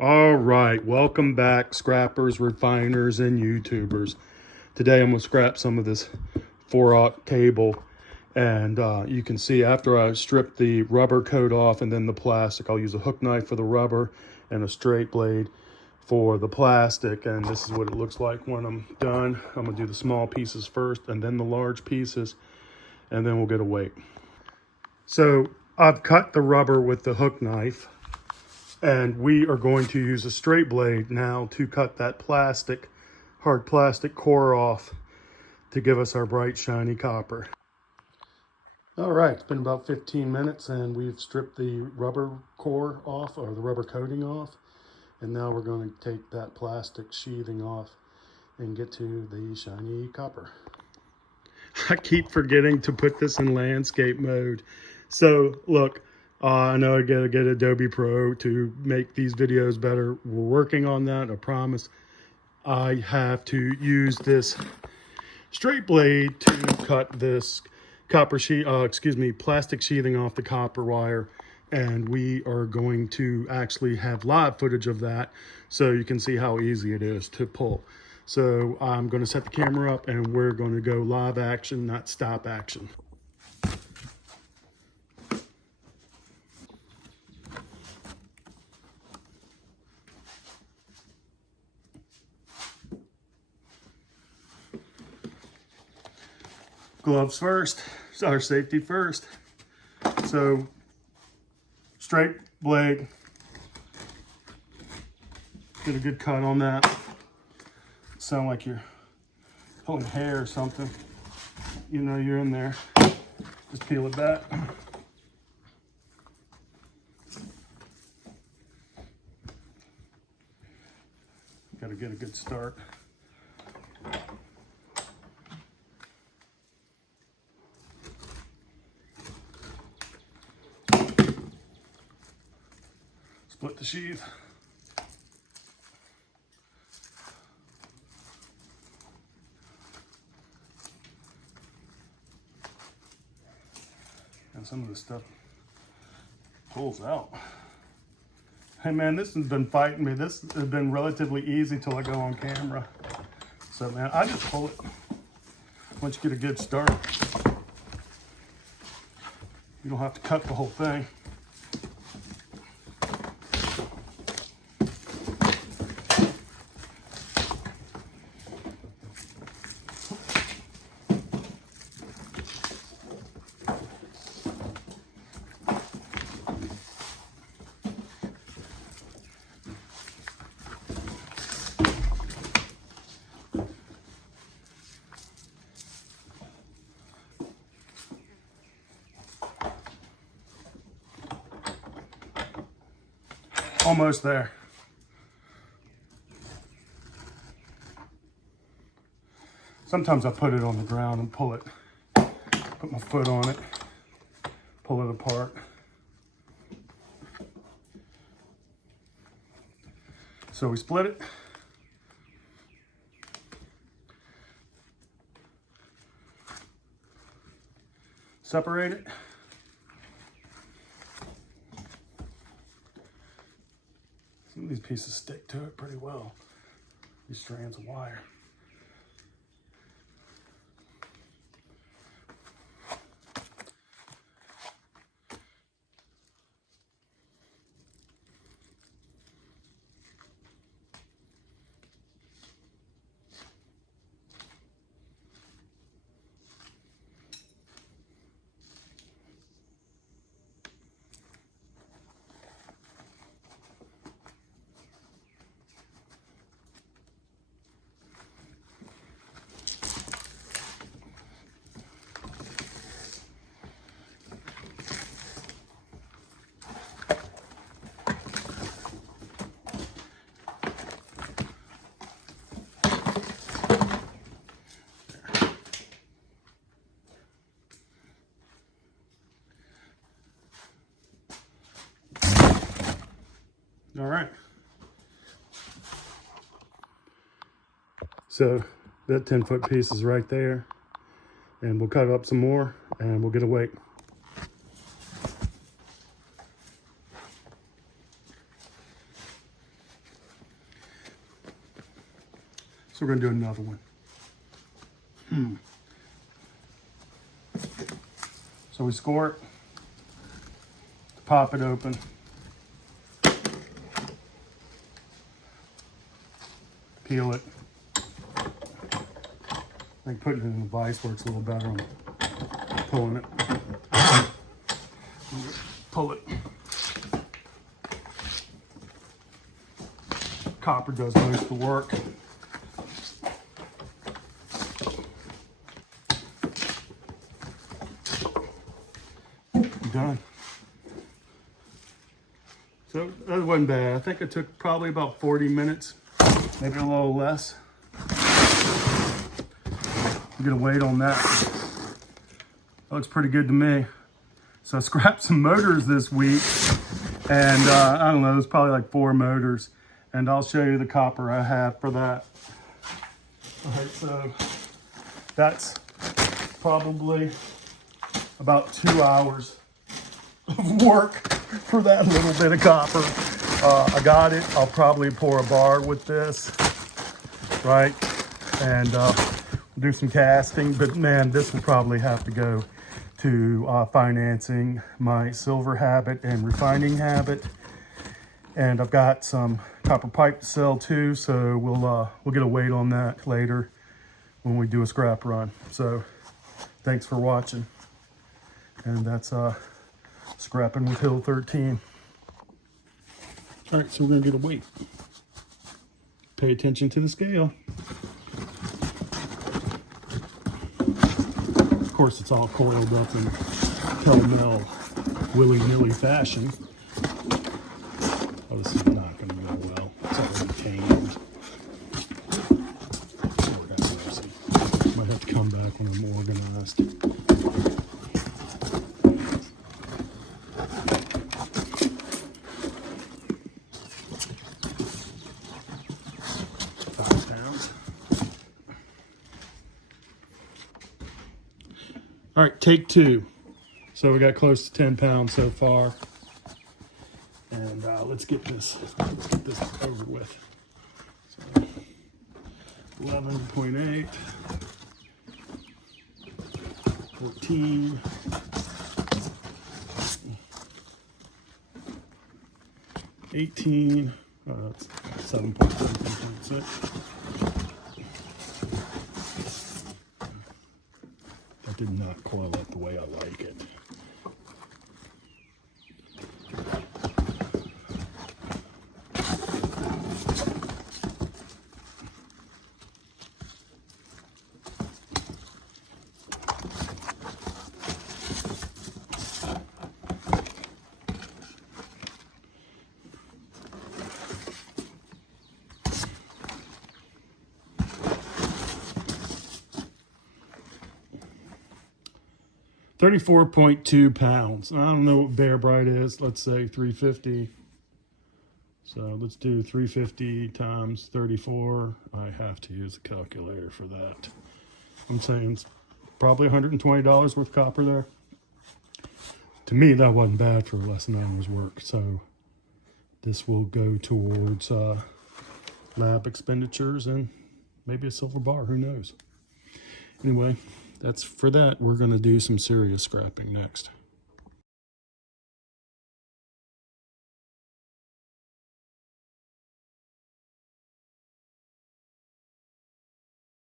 All right, welcome back, scrappers, refiners, and YouTubers. Today I'm gonna scrap some of this 4/0 cable, and you can see after I strip the rubber coat off and then the plastic, I'll use a hook knife for the rubber and a straight blade for the plastic, and this is what it looks like when I'm done. I'm gonna do the small pieces first and then the large pieces, and then we'll get a weight. So I've cut the rubber with the hook knife, and we are going to use a straight blade now to cut that plastic, hard plastic core off to give us our bright, shiny copper. All right, it's been about 15 minutes and we've stripped the rubber core off, or the rubber coating off. And now we're going to take that plastic sheathing off and get to the shiny copper. I keep forgetting to put this in landscape mode. So look, I know I gotta get Adobe Pro to make these videos better. We're working on that, I promise. I have to use this straight blade to cut this plastic sheathing off the copper wire. And we are going to actually have live footage of that so you can see how easy it is to pull. So I'm going to set the camera up and we're going to go live action, not stop action. Gloves first, our safety first. So straight blade, get a good cut on that. Sound like you're pulling hair or something. You know you're in there. Just peel it back. Got to get a good start. Split the sheath. And some of this stuff pulls out. Hey man, this has been fighting me. This has been relatively easy till I go on camera. So man, I just pull it. Once you get a good start, you don't have to cut the whole thing. Almost there. Sometimes I put it on the ground and pull it, put my foot on it, pull it apart. So we split it. Separate it. Some of these pieces stick to it pretty well, these strands of wire. All right. So that 10-foot piece is right there, and we'll cut up some more and we'll get a weight. So we're going to do another one. So we score it, pop it open. Peel it. I think putting it in the vise works a little better on pulling it. Pull it. Copper does most of the work. Done. So that wasn't bad. I think it took probably about 40 minutes, maybe a little less. I'm gonna wait on that. That looks pretty good to me. So I scrapped some motors this week, and I don't know, there's probably like 4 motors, and I'll show you the copper I have for that. All right, so that's probably about 2 hours of work for that little bit of copper. I got it. I'll probably pour a bar with this, right? And do some casting, but man, this will probably have to go to financing my silver habit and refining habit. And I've got some copper pipe to sell too, so we'll get a weight on that later when we do a scrap run. So thanks for watching. And that's scrapping with Hill 13. All right, so we're gonna get a weight. Pay attention to the scale. Of course, it's all coiled up in pell-mell, willy-nilly fashion. Oh, this is not gonna go well. It's already tamed. Lord have mercy. Might have to come back when I'm organized. All right, take 2. So we got close to 10 pounds so far, and let's get this over with. So 11.8, 14, 18. That's 7.6. Did not coil up the way I like it. $34.2 pounds. I don't know what Bear Bright is. Let's say 350. So let's do 350 times 34. I have to use a calculator for that. I'm saying it's probably $120 worth of copper there. To me, that wasn't bad for less than an hour's work. So this will go towards lab expenditures and maybe a silver bar. Who knows? Anyway. That's for that. We're going to do some serious scrapping next.